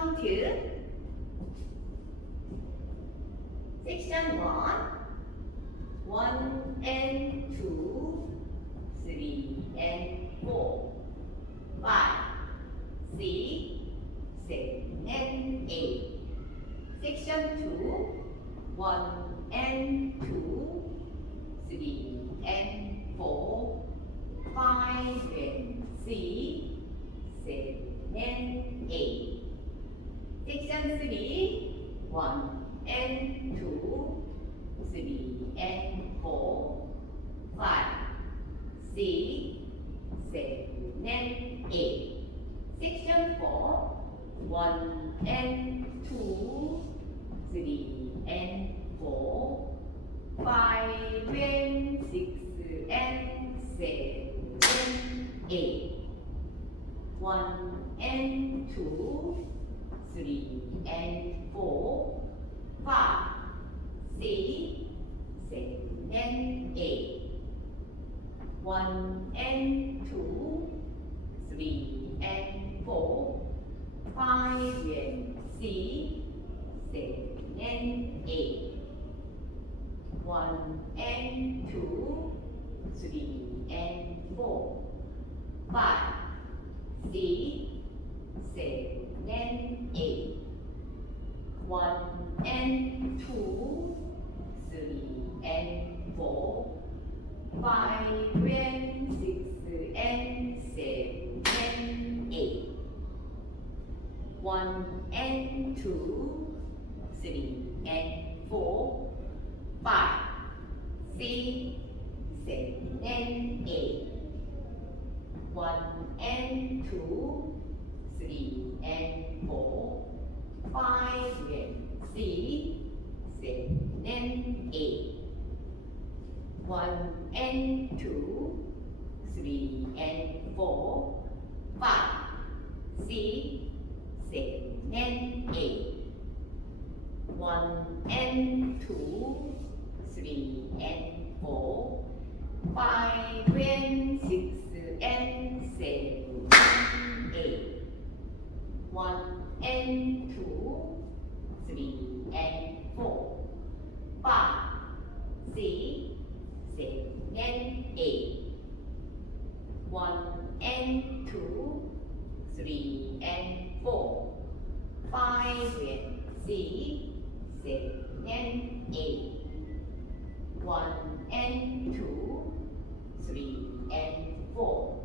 Welcome to Section 1 and 2, 3 and 4, 5, 6, 7 and 8. Section 2, 1 and 2, 3 and 4, 5 and 6, 7 and 8. Section 3, 1 and 2, 3 and 4, 5, 6, 7 and 8. Section 4, 1 and 2, 3 and 4, 5 and 6 and 7, 8. 1 and 2, 3 and 4, 5, 6, 7 and 8. 1 and 2, 3 and 4, 5 and 6, 7 and 8. 1 and 2, 3 and 4, 5, 6, 7 and 8. 1 and 2, 3 and 4, 5 and 6 and 7 and 8. 1 and 2, 3 and 4, 5, 6, 7 and 8. 1 and 2, 3 and 4, 5 and 6, 7 and 8. 1 and 2, 3 and 4, 5, 6, 7 and 8. 1 and 2, 3 and 4, 5 and 6 and 7 and 8. 1 and 2, 3 and 4, 5, 6, 7 and 8. 1 and 2, 3 and 4, 5 and 6, 7 and 8. 1 and 2, 3 and 4,